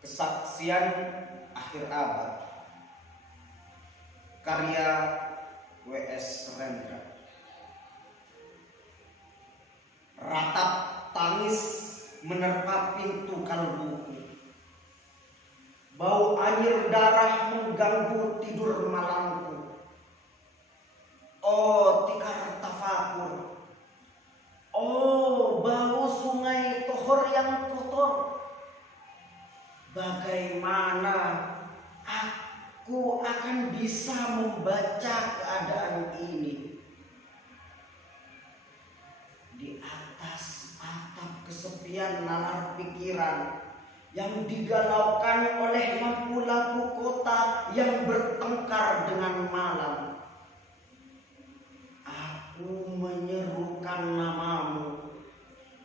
Kesaksian Akhir Abad, karya W.S. Rendra. Ratap tangis menerpa pintu kalbuku, bau air darah mengganggu tidur malamku. Oh tikar tafakur, oh bau sungai Tohor yang kotor. Bagaimana aku akan bisa membaca keadaan ini? Di atas atap kesepian nalar pikiran yang digalaukan oleh lampu-lampu kota yang bertengkar dengan malam, aku menyerukan namamu,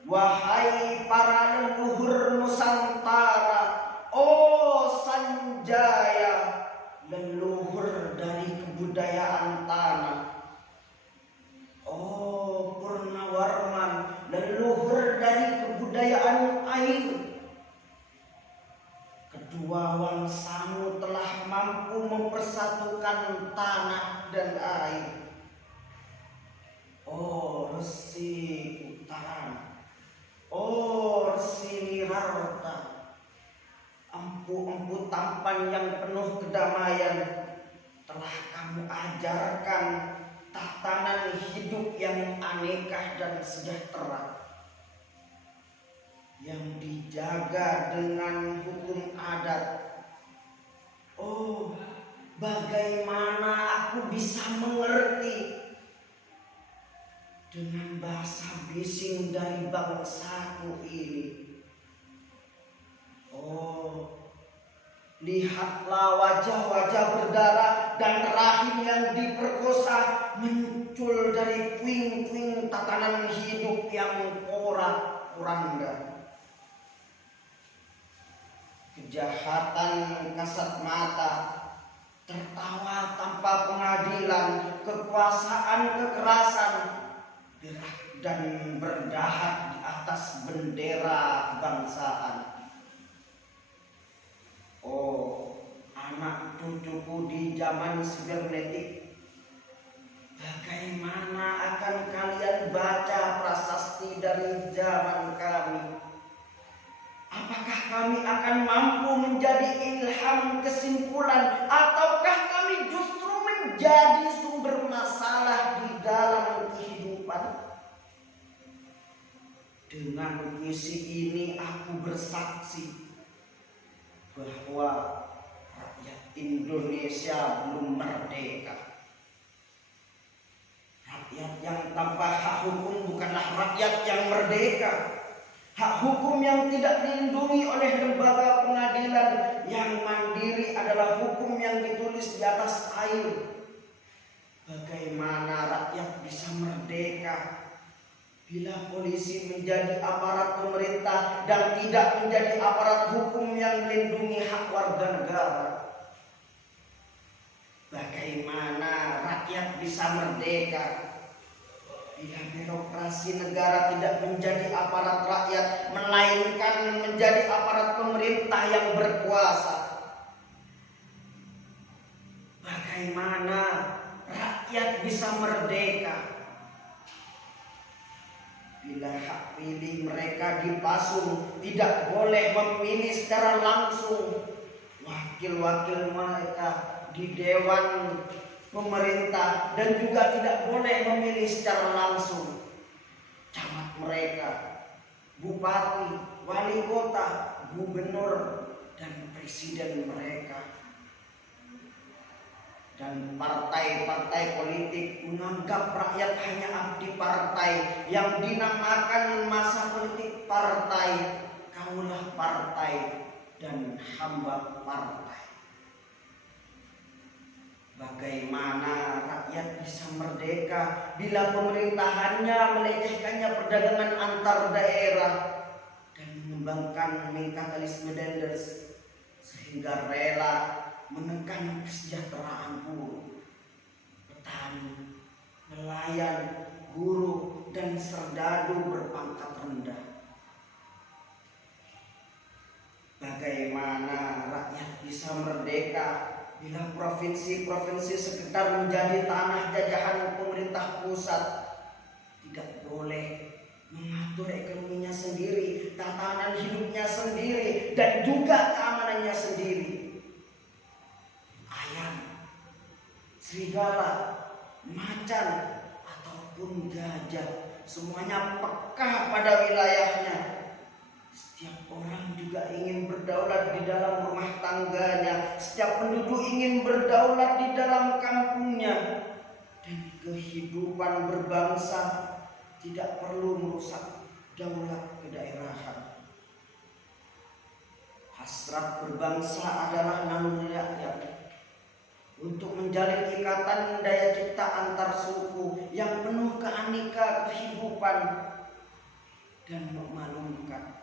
wahai para leluhur Nusantara. Oh Sanjaya, leluhur dari kebudayaan tanah. Oh Purnawarman, leluhur dari kebudayaan air. Kedua wangsamu telah mampu mempersatukan tanah dan air. Oh Resi Utara, oh Resi Nirarta, empu-empu tampan yang penuh kedamaian, telah kamu ajarkan tatanan hidup yang aneka dan sejahtera, yang dijaga dengan hukum adat. Oh, bagaimana aku bisa mengerti dengan bahasa bising dari bangsaku ini? Oh, lihatlah wajah-wajah berdarah dan rahim yang diperkosa muncul dari puing-puing tatanan hidup yang porak-poranda. Kejahatan kasat mata, tertawa tanpa pengadilan, kekuasaan kekerasan, gerak dan berdahak di atas bendera kebangsaan. Oh, anak cucuku di zaman sibernetik, bagaimana akan kalian baca prasasti dari zaman kami? Apakah kami akan mampu menjadi ilham kesimpulan, ataukah kami justru menjadi sumber masalah di dalam kehidupan? Dengan puisi ini aku bersaksi bahwa rakyat Indonesia belum merdeka. Rakyat yang tanpa hak hukum bukanlah rakyat yang merdeka. Hak hukum yang tidak dilindungi oleh lembaga pengadilan yang mandiri adalah hukum yang ditulis di atas air. Bagaimana rakyat bisa merdeka bila polisi menjadi aparat pemerintah dan tidak menjadi aparat hukum yang melindungi hak warga negara? Bagaimana rakyat bisa merdeka bila birokrasi negara tidak menjadi aparat rakyat, melainkan menjadi aparat pemerintah yang berkuasa? Bagaimana rakyat bisa merdeka bila hak pilih mereka dipasung, tidak boleh memilih secara langsung wakil-wakil mereka di dewan pemerintah, dan juga tidak boleh memilih secara langsung camat mereka, bupati, wali kota, gubernur, dan presiden mereka. Dan partai-partai politik menganggap rakyat hanya abdi partai yang dinamakan masa politik partai, kaulah partai dan hamba partai. Bagaimana rakyat bisa merdeka bila pemerintahannya melecehkannya perdagangan antar daerah dan mengembangkan kapitalisme Denders, sehingga rela menekan kesejahteraan buruh, petani, nelayan, guru, dan serdadu berpangkat rendah. Bagaimana rakyat bisa merdeka bila provinsi-provinsi sekitar menjadi tanah jajahan pemerintah pusat? Tidak boleh mengatur ekonominya sendiri, tatanan hidupnya sendiri, dan juga keamanannya sendiri. Ayam, serigala, macan, ataupun gajah, semuanya peka pada wilayahnya. Setiap orang juga ingin berdaulat di dalam rumah tangganya. Setiap penduduk ingin berdaulat di dalam kampungnya. Dan kehidupan berbangsa tidak perlu merusak daulat kedaerahan. Hasrat berbangsa adalah naluri rakyat untuk menjalin ikatan daya cipta antar suku yang penuh keaneka kehidupan dan memaklumkan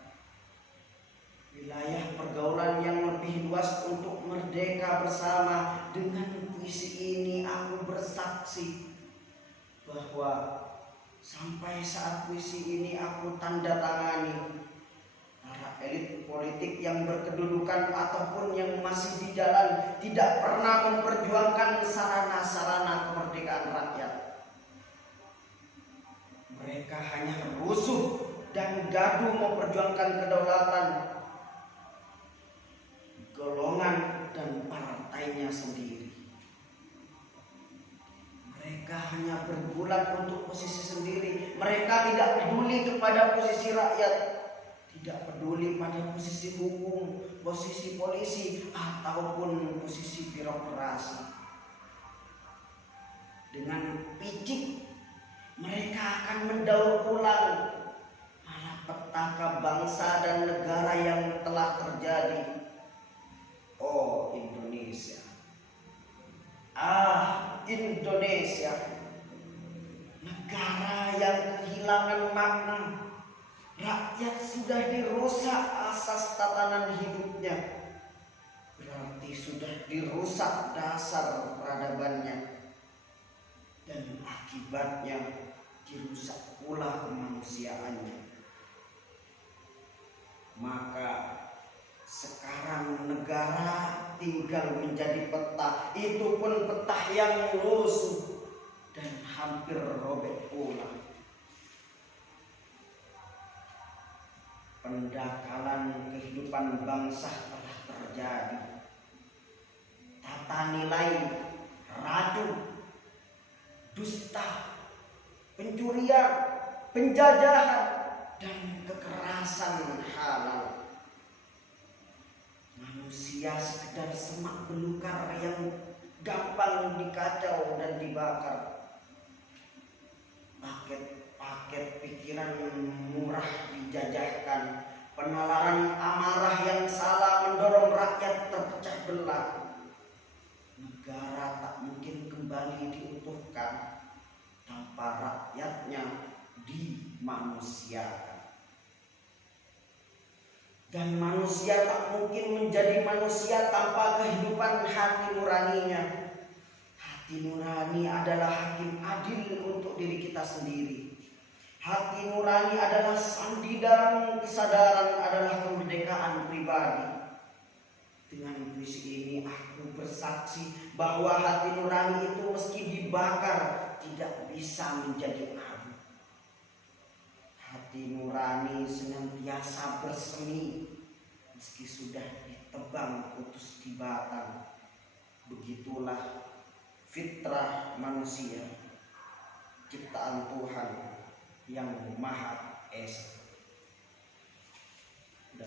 wilayah pergaulan yang lebih luas untuk merdeka bersama. Dengan puisi ini aku bersaksi bahwa sampai saat puisi ini aku tanda tangani, para elit politik yang berkedudukan ataupun yang masih di jalan tidak pernah memperjuangkan sarana-sarana kemerdekaan rakyat. Mereka hanya rusuh dan gaduh memperjuangkan kedaulatan golongan dan partainya sendiri. Mereka hanya bergulat untuk posisi sendiri. Mereka tidak peduli kepada posisi rakyat, tidak peduli pada posisi hukum, posisi polisi, ataupun posisi birokrasi. Dengan picik mereka akan mendaur ulang malapetaka bangsa dan negara yang telah terjadi. Oh Indonesia, Indonesia, negara yang kehilangan makna. Rakyat sudah dirusak asas tatanan hidupnya, berarti sudah dirusak dasar peradabannya, dan akibatnya dirusak pula kemanusiaannya. Maka sekarang negara tinggal menjadi peta, itu pun peta yang lusuh dan hampir robek pula. Pendangkalan kehidupan bangsa telah terjadi. Tata nilai, racun, dusta, pencurian, penjajahan, dan kekerasan halal. Manusia sekedar semak belukar yang gampang dikacau dan dibakar. Paket-paket pikiran murah dijajahkan. Penalaran amarah yang salah mendorong rakyat terpecah belah. Negara tak mungkin kembali diutuhkan tanpa rakyatnya dimanusiakan. Dan manusia tak mungkin menjadi manusia tanpa kehidupan hati nuraninya. Hati nurani adalah hakim adil untuk diri kita sendiri. Hati nurani adalah sandi dalam kesadaran, adalah kemerdekaan pribadi. Dengan puisi ini aku bersaksi bahwa hati nurani itu meski dibakar tidak bisa menjadi abu. Hati nurani senantiasa bersemi meski sudah ditebang putus di batang. Begitulah fitrah manusia, ciptaan Tuhan yang Maha Esa.